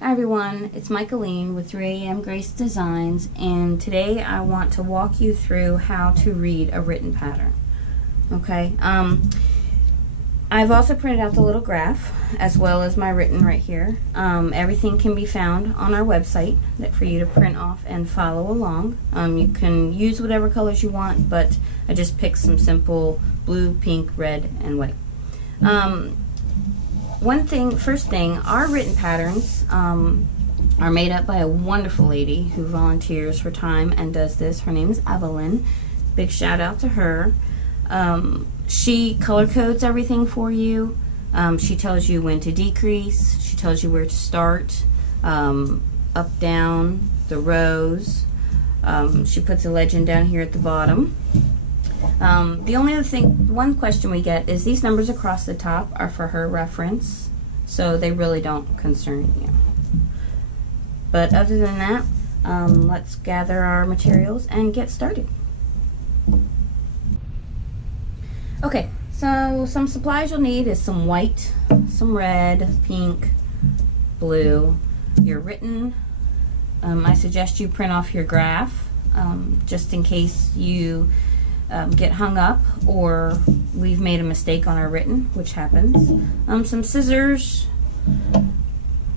Hi everyone, it's Michaeline with 3am Grace Designs, and today I want to walk you through how to read a written pattern. Okay, I've also printed out the little graph as well as my written right here. Everything can be found on our website for you to print off and follow along. You can use whatever colors you want, but I just picked some simple blue, pink, red, and white. First thing, our written patterns are made up by a wonderful lady who volunteers her time and does this. Her name is Evelyn. Big shout out to her. She color codes everything for you. She tells you when to decrease. She tells you where to start, up, down, the rows. She puts a legend down here at the bottom. The only other thing, one question we get is these numbers across the top are for her reference, so they really don't concern you. But other than that, let's gather our materials and get started. Okay, so some supplies you'll need is some white, some red, pink, blue, your written. I suggest you print off your graph just in case you get hung up or we've made a mistake on our written, which happens. Some scissors,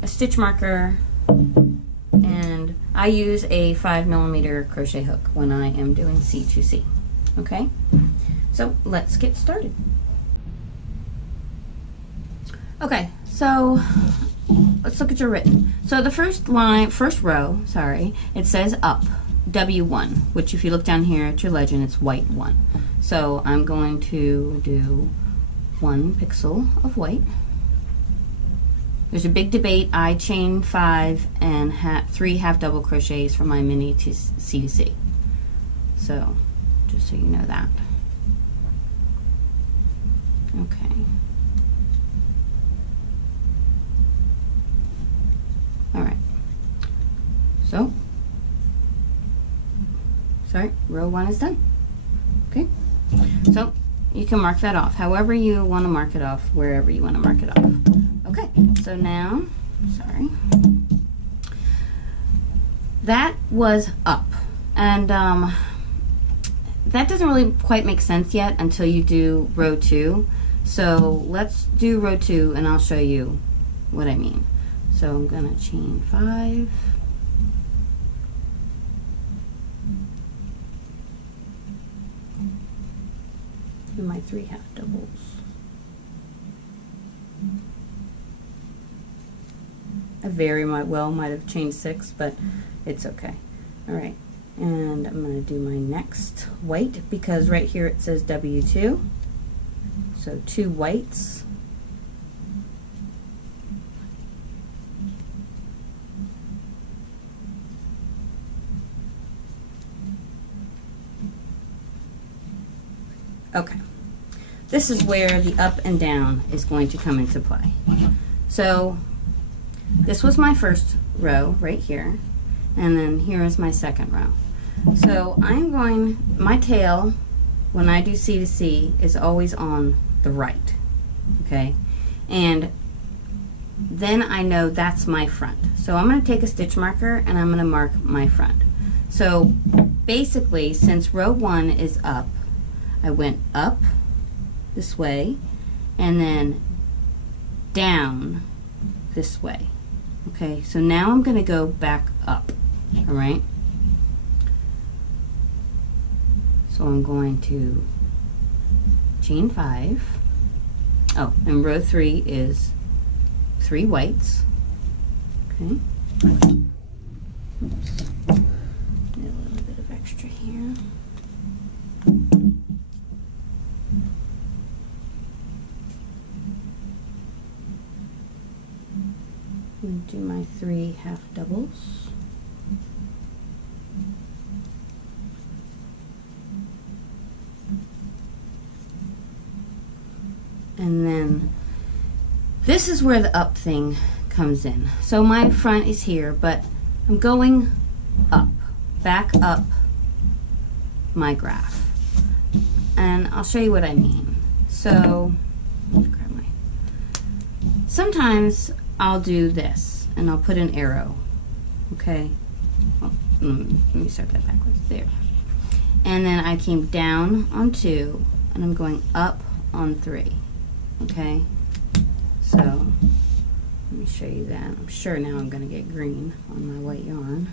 a stitch marker, and I use a 5mm crochet hook when I am doing C2C. Okay, so let's get started. Okay, so let's look at your written. So the first row, it says up. W1, which if you look down here at your legend, it's white 1. So I'm going to do 1 pixel of white. There's a big debate. I chain 5 and 3 half double crochets for my mini C2C. So just so you know that. Okay. All right. So row 1 is done. Okay, so you can mark that off however you want to mark it off, wherever you want to mark it off. Okay, so now, that was up, and that doesn't really quite make sense yet until you do row 2. So let's do row 2 and I'll show you what I mean. So I'm gonna chain 5. And my 3 half doubles. I very well might have chained 6, but it's okay. All right, and I'm going to do my next white because right here it says W2. So 2 whites. Okay, this is where the up and down is going to come into play. So this was my first row right here, and then here is my second row. So my tail, when I do C2C, is always on the right, okay? And then I know that's my front. So I'm going to take a stitch marker and I'm going to mark my front. So basically, since row 1 is up, I went up this way and then down this way. Okay, so now I'm going to go back up, all right? So I'm going to chain 5. Oh, and row 3 is 3 whites. Okay. Oops. Need a little bit of extra here. Do my 3 half doubles. And then this is where the up thing comes in. So my front is here, but I'm going up, back up my graph. And I'll show you what I mean. So, sometimes I'll do this. and I'll put an arrow, okay? Oh, let me start that backwards, there. And then I came down on 2, and I'm going up on 3, okay? So, let me show you that. I'm sure now I'm going to get green on my white yarn.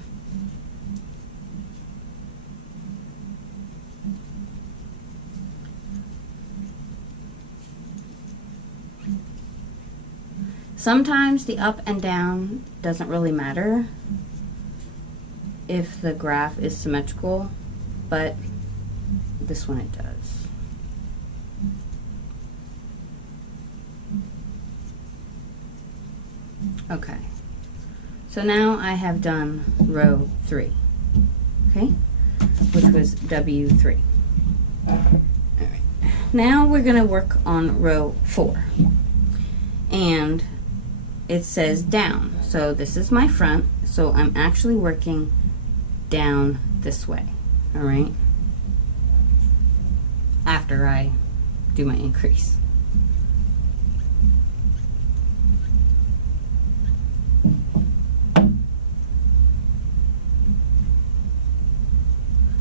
Sometimes the up and down doesn't really matter if the graph is symmetrical, but this one it does. Okay, so now I have done row 3, okay, which was W3. All right. Now we're going to work on row 4, and it says down. So this is my front, so I'm actually working down this way, all right, after I do my increase.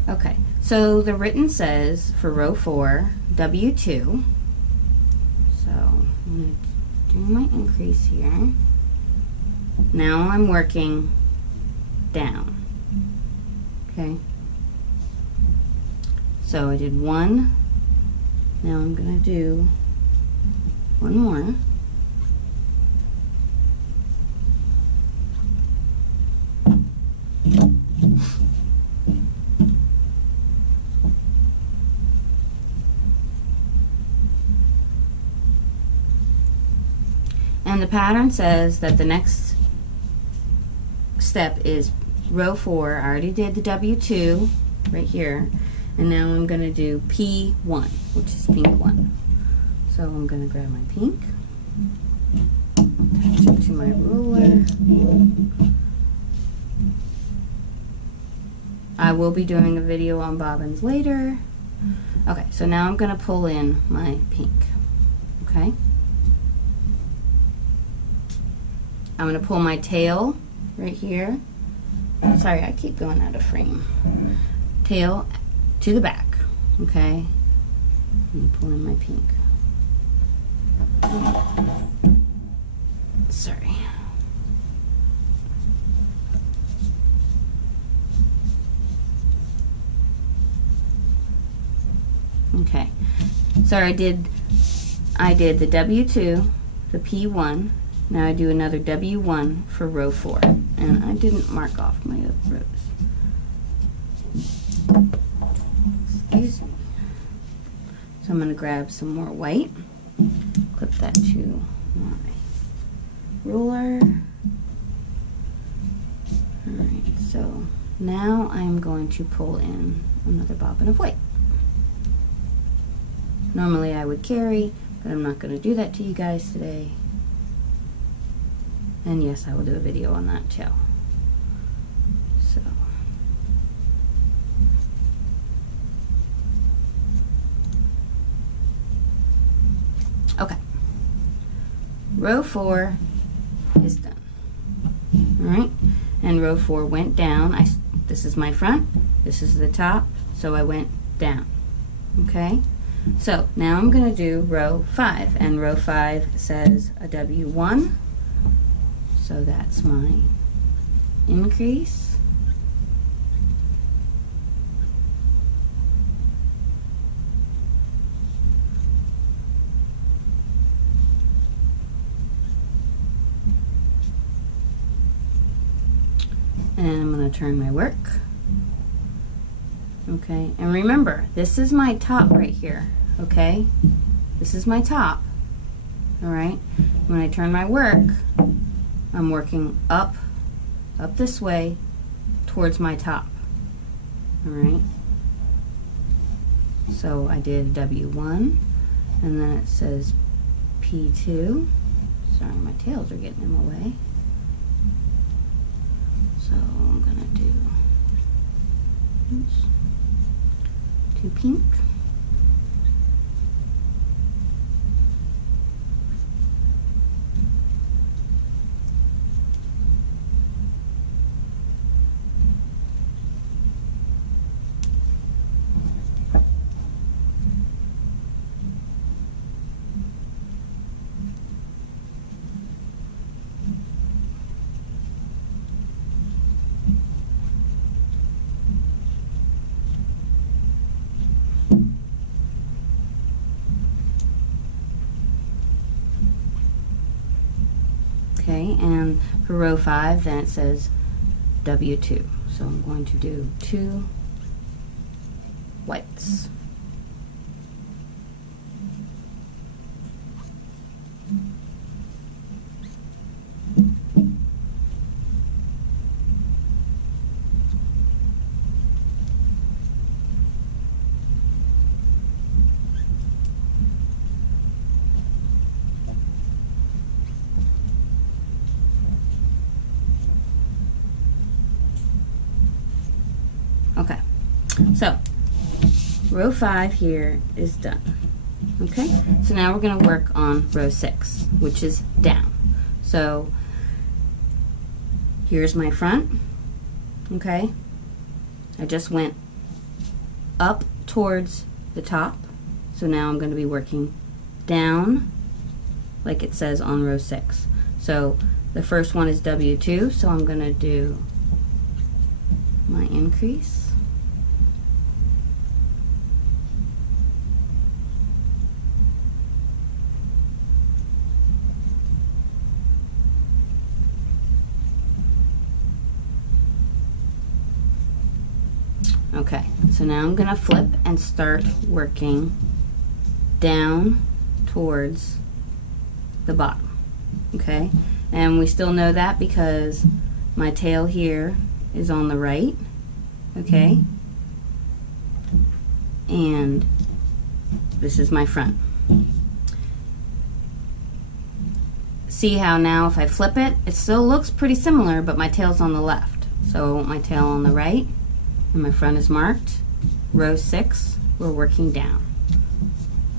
Okay, so the written says for row 4, W2. So I'm going to do my increase here. Now I'm working down. Okay. So I did 1. Now I'm going to do 1 more. And the pattern says that the next step is row 4. I already did the W2 right here, and now I'm going to do P1, which is pink 1. So I'm going to grab my pink, attach it to my ruler. I will be doing a video on bobbins later. Okay, so now I'm going to pull in my pink. Okay. I'm going to pull my tail right here. Sorry, I keep going out of frame. Tail to the back, okay? And pull in my pink. Sorry. Okay. So I did the W2, the P1. Now I do another W1 for row 4, and I didn't mark off my rows. Excuse me. So I'm going to grab some more white, clip that to my ruler. Alright, so now I'm going to pull in another bobbin of white. Normally I would carry, but I'm not going to do that to you guys today. And yes, I will do a video on that too. So. Okay. Row 4 is done. Alright. And row 4 went down. This is my front. This is the top. So I went down. Okay. So now I'm going to do row 5. And row 5 says a W1. So that's my increase. And I'm going to turn my work. Okay, and remember, this is my top right here, okay? This is my top, all right? When I turn my work, I'm working up this way towards my top, all right? So I did W1, and then it says P2. Sorry, my tails are getting in my way. So I'm gonna do, oops, 2 pink. Okay, and for row 5, then it says W2. So I'm going to do 2 whites. Okay, so row 5 here is done. Okay, so now we're going to work on row 6, which is down. So here's my front. Okay, I just went up towards the top, so now I'm going to be working down like it says on row 6. So the first one is W2, so I'm going to do my increase. Okay, so now I'm going to flip and start working down towards the bottom. Okay, and we still know that because my tail here is on the right. Okay, and this is my front. See how now if I flip it, it still looks pretty similar, but my tail's on the left. So I want my tail on the right. And my front is marked. Row 6, we're working down.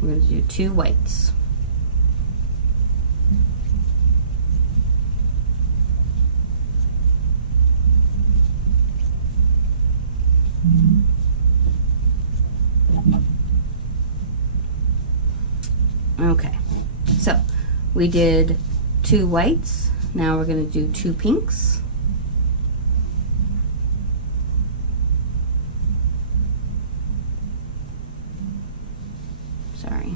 We're going to do 2 whites. Okay, so we did 2 whites. Now we're going to do 2 pinks. Sorry.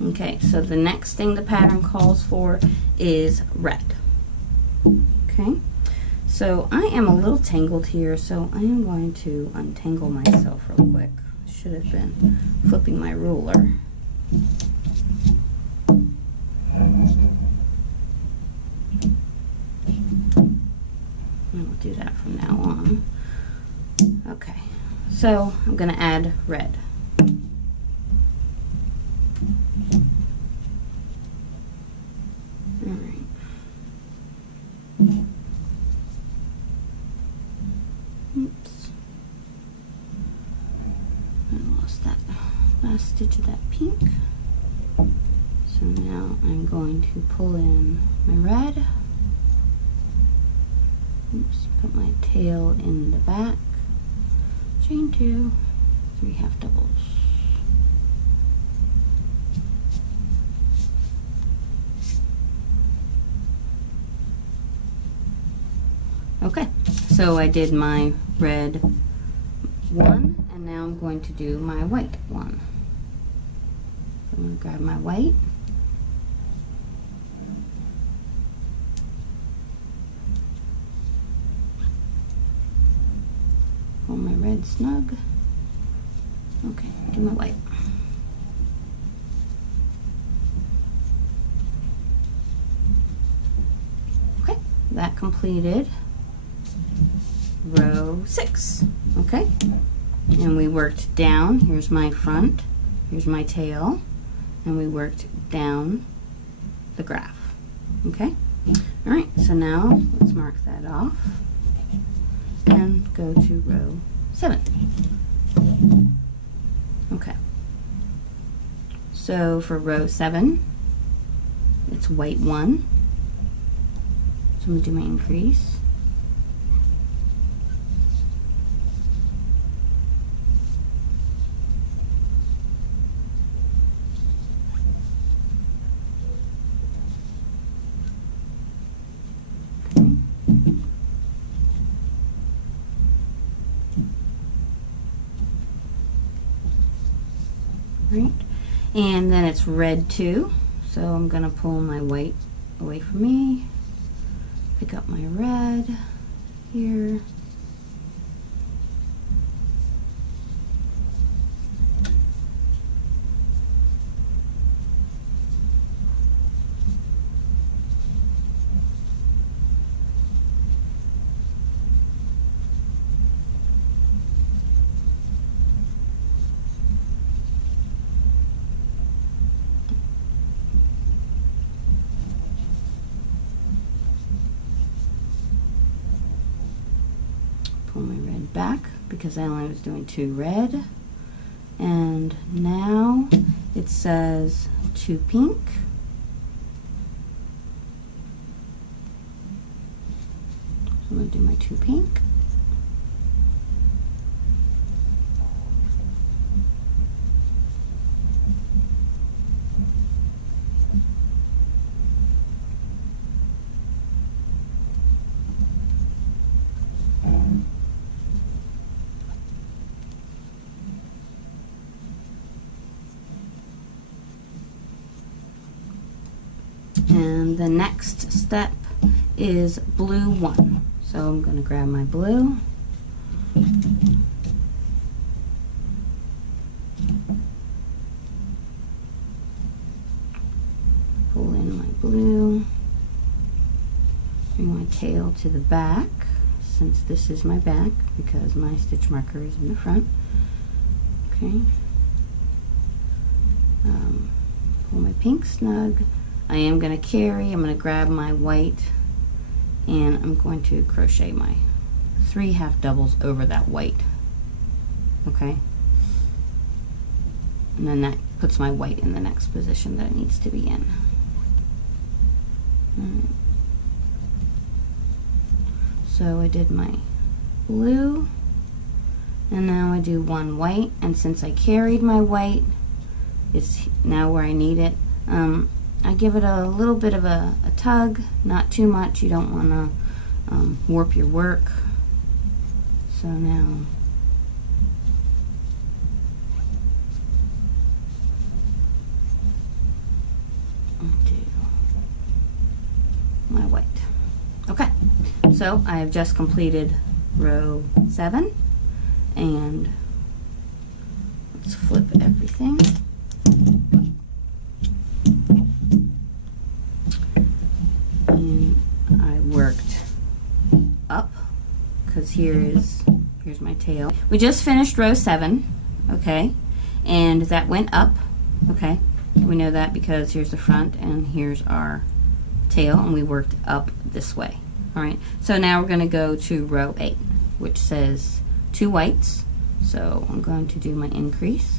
Okay, so the next thing the pattern calls for is red. Okay, so I am a little tangled here, so I am going to untangle myself real quick. Should have been flipping my ruler. We'll do that from now on. Okay, so I'm going to add red. Oops. I lost that last stitch of that pink. So now I'm going to pull in my red. Oops, put my tail in the back. Chain 2, 3 half doubles. Okay, so I did my red 1, and now I'm going to do my white 1. So I'm going to grab my white. Pull my red snug. Okay, do my white. Okay, that completed row 6. Okay, and we worked down. Here's my front, here's my tail, and we worked down the graph. Okay, all right, so now let's mark that off and go to row 7. Okay, so for row 7, it's white 1, So I'm going to do my increase. Right, and then it's red 2, so I'm going to pull my white away from me, pick up my red here, pull my red back because I only was doing 2 red, and now it says 2 pink. So I'm going to do my 2 pink. And the next step is blue 1. So I'm going to grab my blue. Pull in my blue. Bring my tail to the back, since this is my back, because my stitch marker is in the front. Okay. Pull my pink snug. I am going to carry, I'm going to grab my white, and I'm going to crochet my 3 half doubles over that white. Okay? And then that puts my white in the next position that it needs to be in. Alright. So I did my blue, and now I do 1 white, and since I carried my white, it's now where I need it. I give it a little bit of a tug, not too much. You don't want to warp your work. So now I'll do my white. Okay, so I have just completed row 7, and let's flip everything. And I worked up, because here's my tail. We just finished row 7, okay, and that went up, okay. We know that because here's the front and here's our tail, and we worked up this way. All right, so now we're going to go to row 8, which says 2 whites. So I'm going to do my increase.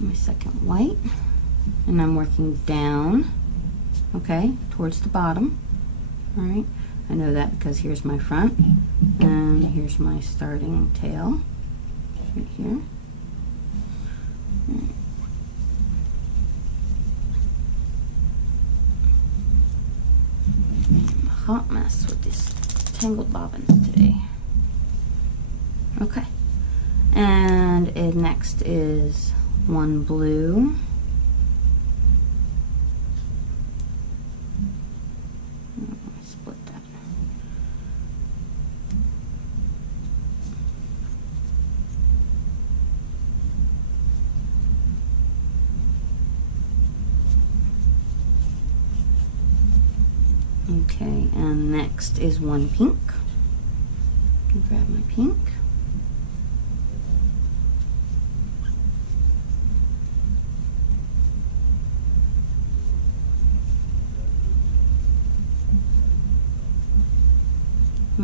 My second white, and I'm working down, okay, towards the bottom. All right, I know that because here's my front and here's my starting tail right here. Right. I'm a hot mess with these tangled bobbins today. Okay, and next is 1 blue. Split that. Okay, and next is 1 pink. Grab my pink.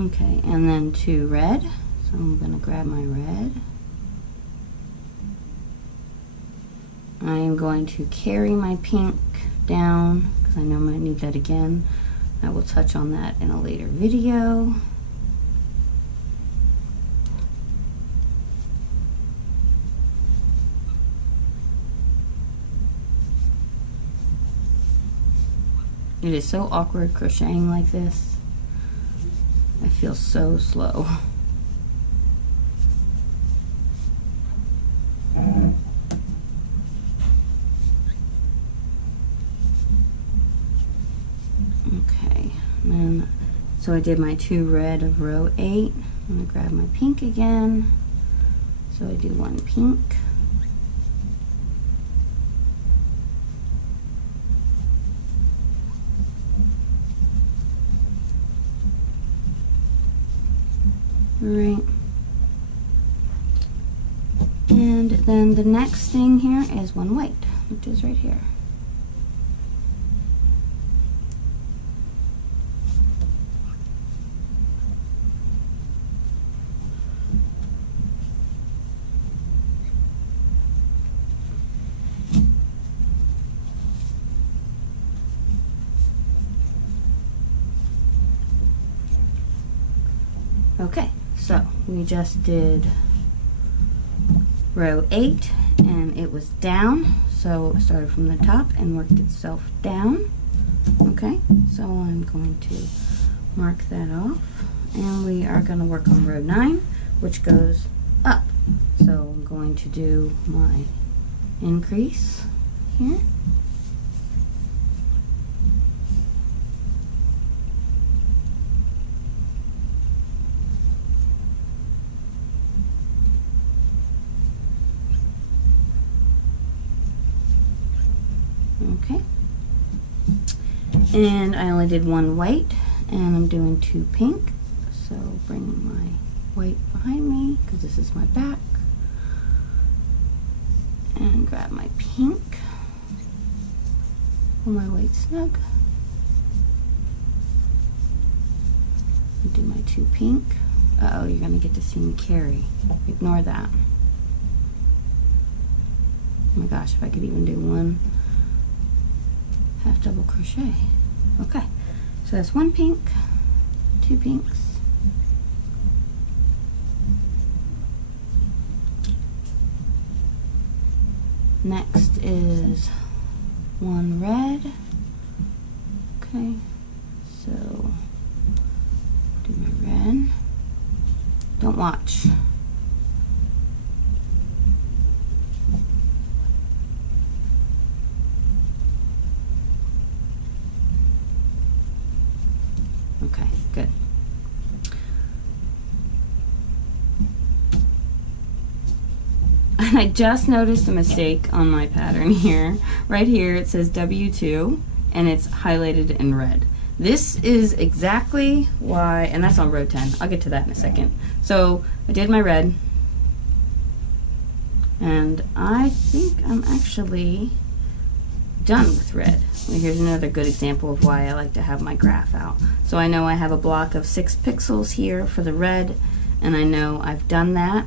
Okay, and then 2 red. So I'm going to grab my red. I am going to carry my pink down because I know I might need that again. I will touch on that in a later video. It is so awkward crocheting like this. I feel so slow. Okay, and then, so I did my 2 red of row 8. I'm going to grab my pink again. So I do 1 pink. Alright. And then the next thing here is 1 white, which is right here. Okay, so we just did row 8 and it was down, so it started from the top and worked itself down. Okay, so I'm going to mark that off, and we are going to work on row 9, which goes up. So I'm going to do my increase here. Okay, and I only did 1 white, and I'm doing 2 pink, so bring my white behind me because this is my back, and grab my pink, pull my white snug, and do my 2 pink. Uh-oh, you're going to get to see me carry. Ignore that. Oh my gosh, if I could even do 1 half double crochet. Okay, so that's 1 pink, 2 pinks, next is 1 red. Okay, so do my red. Don't watch. Okay, good. And I just noticed a mistake on my pattern here. Right here it says W2 and it's highlighted in red. This is exactly why, and that's on row 10. I'll get to that in a second. So I did my red, and I think I'm actually done with red. Well, here's another good example of why I like to have my graph out. So I know I have a block of 6 pixels here for the red, and I know I've done that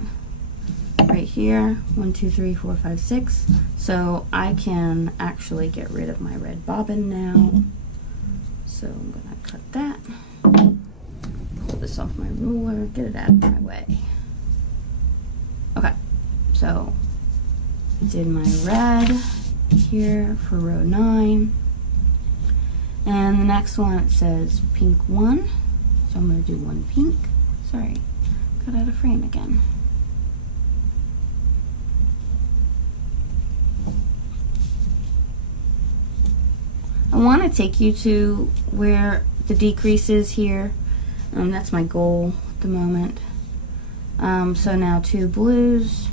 right here. 1, 2, 3, 4, 5, 6. So I can actually get rid of my red bobbin now. So I'm gonna cut that. Pull this off my ruler, get it out of my way. Okay, so I did my red here for row 9, and the next one it says pink 1, so I'm going to do 1 pink. Sorry, got out of frame again. I want to take you to where the decrease is here. That's my goal at the moment. So now 2 blues.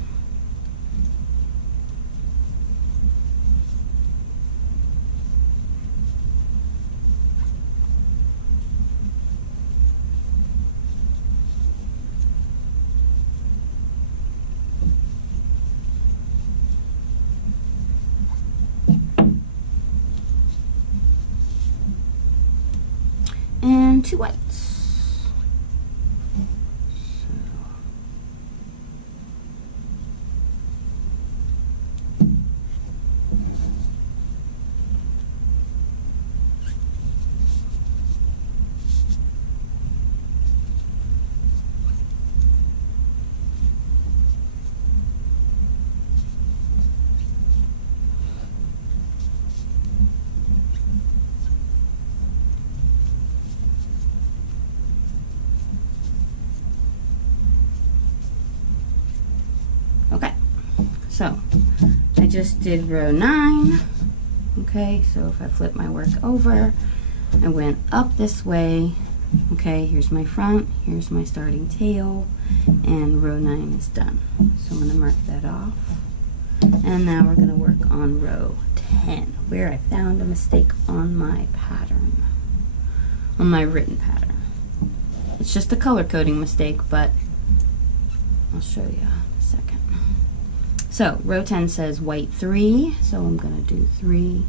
And 2 whites. So I just did row 9. Okay, so if I flip my work over, I went up this way. Okay, here's my front, here's my starting tail, and row 9 is done. So I'm going to mark that off. And now we're going to work on row 10, where I found a mistake on my pattern, on my written pattern. It's just a color coding mistake, but I'll show you in a second. So row 10 says white 3, so I'm going to do 3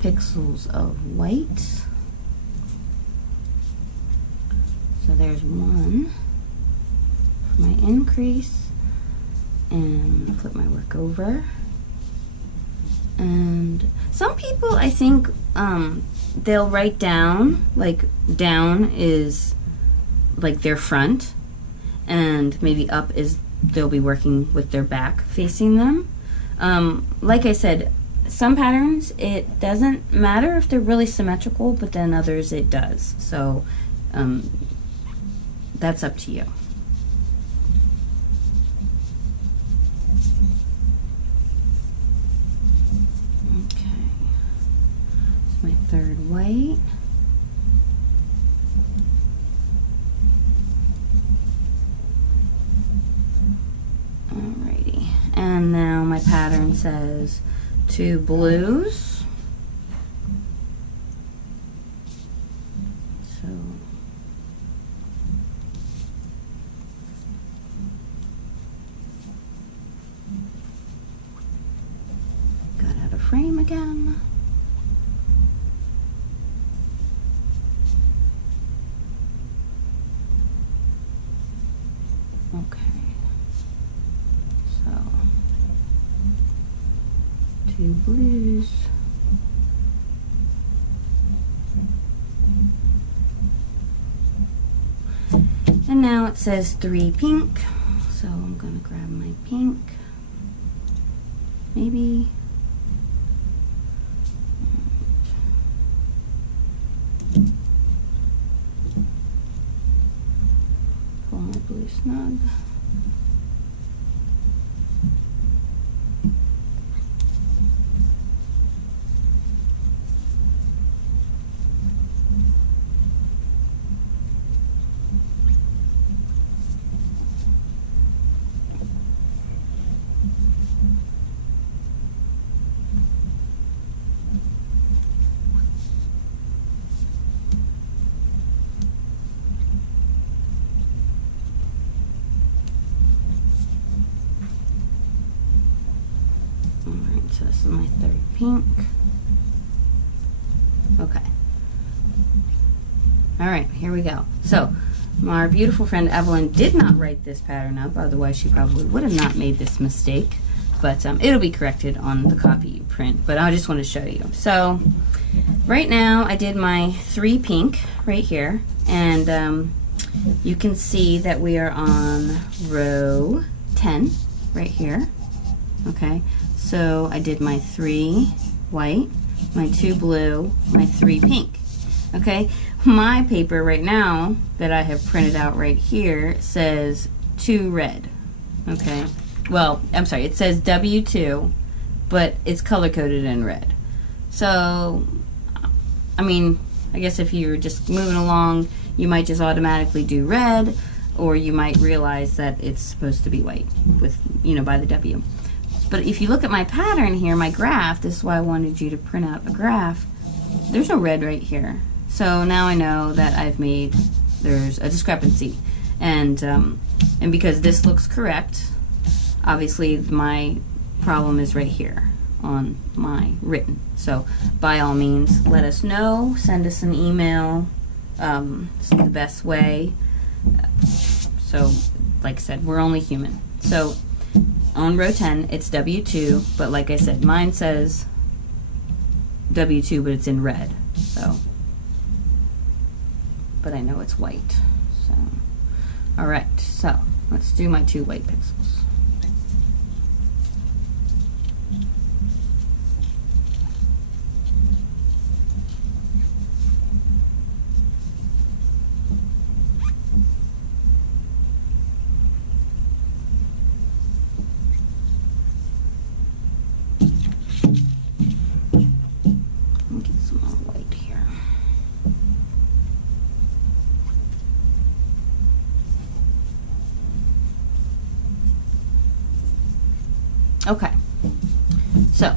pixels of white. So there's 1 for my increase, and flip my work over. And some people, I think, they'll write down, like down is like their front, and maybe up is they'll be working with their back facing them. Like I said, some patterns it doesn't matter if they're really symmetrical, but then others it does. So that's up to you. Okay, it's my third white. Alrighty, and now my pattern says 2 blues. So got out of frame again. Okay. So 2 blues. And now it says 3 pink. So I'm going to grab my pink. Maybe. Pull my blue snug. Alright, so this is my 3rd pink. Okay. Alright, here we go. So, our beautiful friend Evelyn did not write this pattern up, otherwise she probably would have not made this mistake. But it'll be corrected on the copy you print, but I just want to show you. So, right now I did my 3 pink right here, and you can see that we are on row 10 right here. Okay, so I did my 3 white, my 2 blue, my 3 pink. Okay, my paper right now that I have printed out right here says 2 red. Okay, well, I'm sorry, it says W2, but it's color coded in red. So, I mean, I guess if you're just moving along, you might just automatically do red, or you might realize that it's supposed to be white with, you know, by the W. But if you look at my pattern here, my graph, this is why I wanted you to print out a graph, there's no red right here. So now I know that there's a discrepancy. And because this looks correct, obviously my problem is right here on my written. So by all means, let us know, send us an email. It's the best way. So like I said, we're only human. So on row 10, it's W2, but like I said, mine says W2, but it's in red. So, but I know it's white. So, all right. So let's do my 2 white pixels. Okay, so,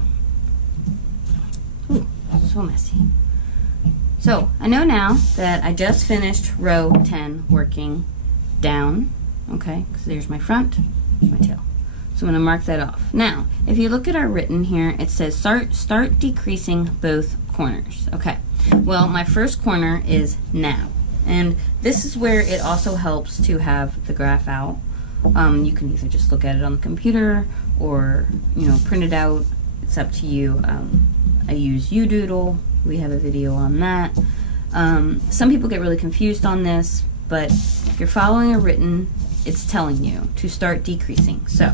ooh, so messy. So I know now that I just finished row 10 working down, okay, because there's my front, my tail. So I'm going to mark that off. Now, if you look at our written here, it says start decreasing both corners. Okay, well, my first corner is now. And this is where it also helps to have the graph out. You can either just look at it on the computer or, you know, print it out. It's up to you. I use UDoodle. We have a video on that. Some people get really confused on this, but if you're following a written, it's telling you to start decreasing. So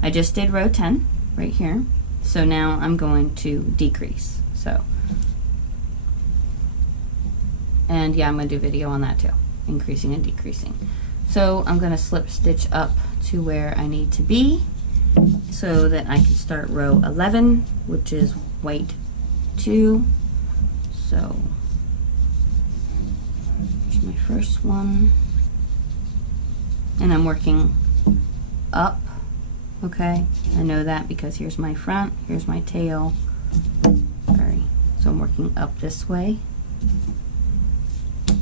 I just did row 10 right here. So now I'm going to decrease. So, and yeah, I'm going to do a video on that too, increasing and decreasing. So I'm going to slip stitch up to where I need to be so that I can start row 11, which is white 2. So here's my first one, and I'm working up. Okay, I know that because here's my front, here's my tail. Sorry, so I'm working up this way. So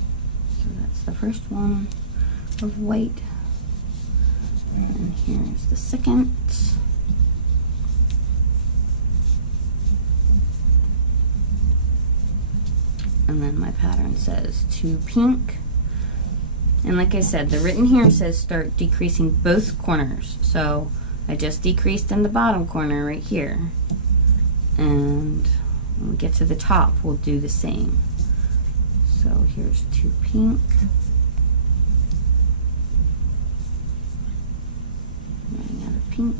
that's the first one of white, and here's the second. And then my pattern says to pink. And like I said, the written here says start decreasing both corners. So I just decreased in the bottom corner right here. And when we get to the top, we'll do the same. So here's to pink. Running out of pink.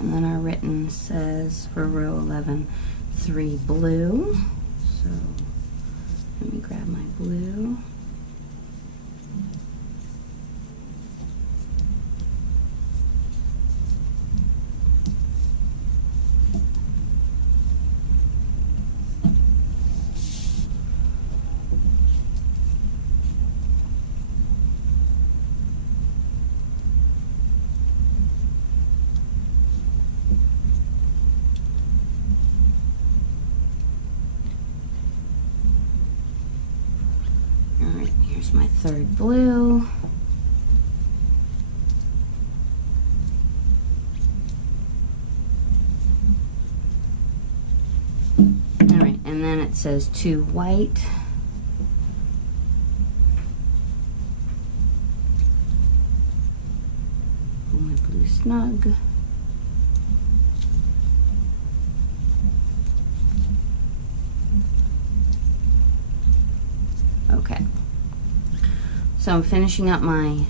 And then our written says for row 11, 3 blue. So let me grab my blue. Here's my third blue. Alright, and then it says 2 white. Pull my blue snug. Okay. So I'm finishing up my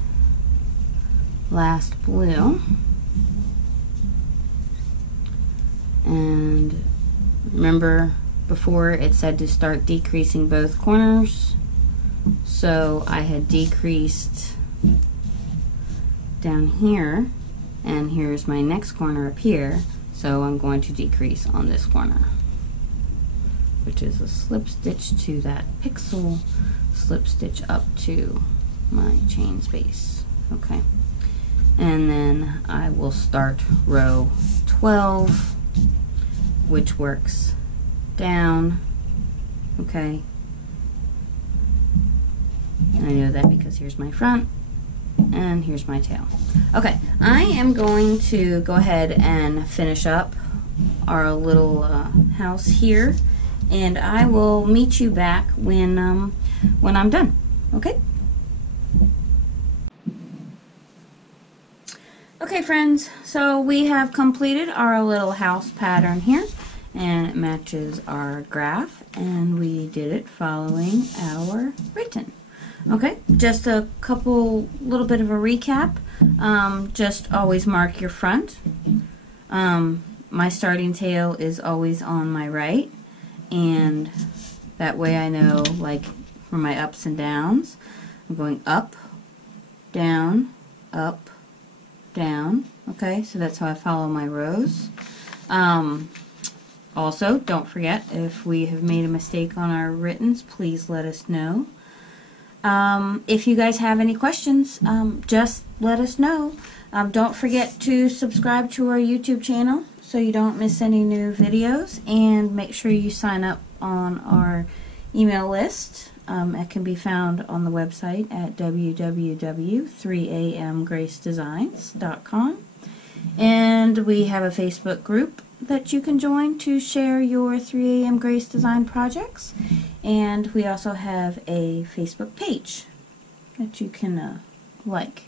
last blue, and remember before it said to start decreasing both corners, so I had decreased down here, and here's my next corner up here, so I'm going to decrease on this corner, which is a slip stitch to that pixel, slip stitch up to my chain space. Okay, and then I will start row 12, which works down. Okay, and I know that because here's my front and here's my tail. Okay, I am going to go ahead and finish up our little house here, and I will meet you back when I'm done. Okay. Okay, friends, so we have completed our little house pattern here, and it matches our graph, and we did it following our written. Okay, just a little bit of a recap. Just always mark your front. My starting tail is always on my right, and that way I know, like, for my ups and downs, I'm going up, down, up, down. Okay, so that's how I follow my rows. Also, don't forget, if we have made a mistake on our writtens, please let us know. If you guys have any questions, just let us know. Don't forget to subscribe to our YouTube channel so you don't miss any new videos, and make sure you sign up on our email list. It can be found on the website at www.3amgracedesigns.com. And we have a Facebook group that you can join to share your 3am Grace Design projects. And we also have a Facebook page that you can like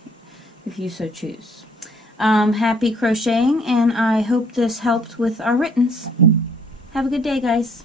if you so choose. Happy crocheting, and I hope this helped with our writtens. Have a good day, guys.